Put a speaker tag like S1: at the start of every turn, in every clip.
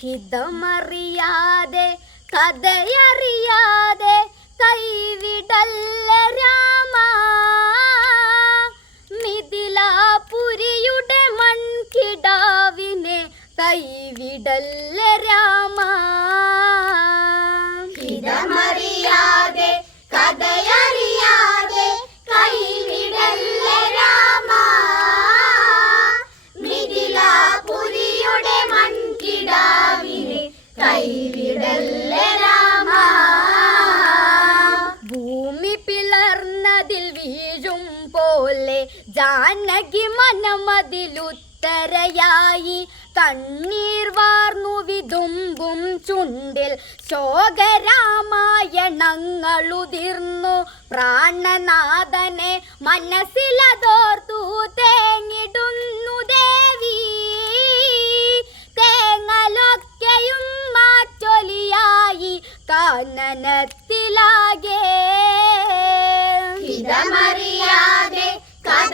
S1: ഹിതമറിയാതെ കഥയറിയാതെ കൈവിടല്ല രാമ. മിഥിലാപുരിയുടെ മൺകിടാവിനെ കൈവിടല്ല രാമ.
S2: ഹിതമറിയാതെ
S1: പോലെ ജാനകി മനമതിലുത്തരയായി. കണ്ണീർ വാർന്നു വിതുമ്പും ചുണ്ടിൽ ശോകരാമായണങ്ങളുതിർന്നു. പ്രാണനാഥനെ മനസ്സിലതോർത്തു തേങ്ങിടുന്നു ദേവി. തേങ്ങലൊക്കെയും മാറ്റൊലിയായി കാനനത്തിലാകെ.
S2: ഹിതമറിയാതെ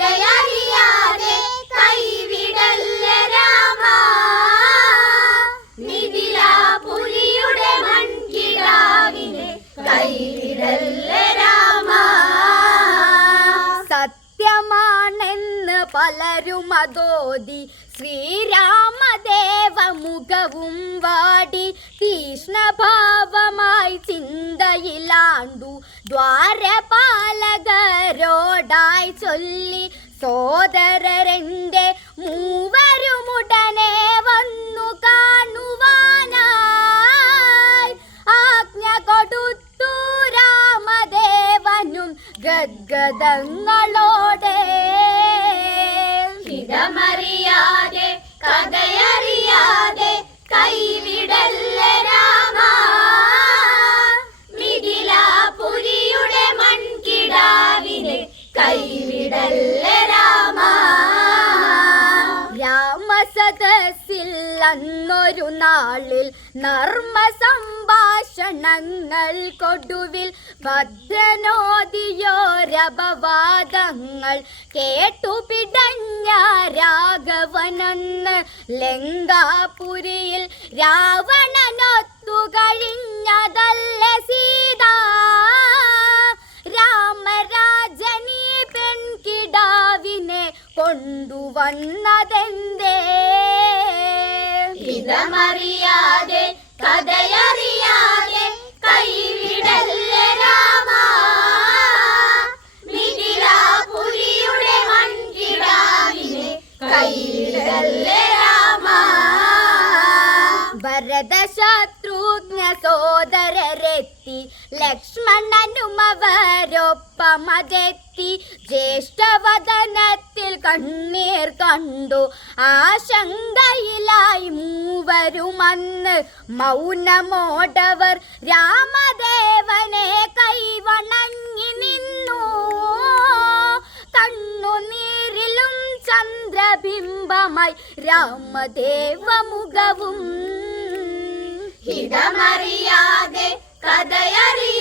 S2: കഥയറിയാതെ കൈവിടല്ല രാമ. മിഥിലാപുരിയുടെ മൺകിടാവിനെ കൈവിടല്ല രാമ.
S1: സത്യമാണെന്ന് പലരും അതോതി ശ്രീരാമദേവ മുഖവും വാടി തീഷ്ണഭാവമായി ചിന്തയിലാണ്ടു ദ്വാരപാലകരോടായി ചൊല്ലി സോദരരെന്റെ മൂവരുമുടനെ വന്നു കാണുവാനായി. ആജ്ഞ കൊടുത്തു രാമദേവനും ഗദ്ഗദങ്ങളോടെ
S2: കൈവിടല്ല രാമ?
S1: രാമസദസ്സിൽ അന്നൊരു നാളിൽ നർമ്മ സംഭാഷണങ്ങൾ കൊടുവിൽ ഭദ്രനോദിയോരപവാദങ്ങൾ കേട്ടു പിടഞ്ഞ രാഘവനൊന്ന് ലങ്കാപുരിയിൽ രാവണനൊത്തു കൊണ്ടുവന്നതെന്തേ?
S2: ഇതമറിയാതെ കഥയറിയാതെ കൈവിടല്ലേ രാമ? മിഥിലാപുരിയുടെ മൺകിടാവിനെ കൈവിടല്ലേ രാമ?
S1: ഭരതശത്രുഘ്ന സോദരരെത്തി ലക്ഷ്മണനുമവരൊപ്പമതെത്തി ജ്യേഷ്ഠവദനത്തിൽ കണ്ണീർ കണ്ടു. ആശങ്കയിലായി മൂവരുമന്ന് മൗനമോടവർ രാമദേവനെ കൈവണങ്ങി നിന്നു. കണ്ണുനീരിലും ചന്ദ്രബിംബമായി രാമദേവ മുഖവും
S2: ഹിതമറിയാതെ കഥയറിയാതെ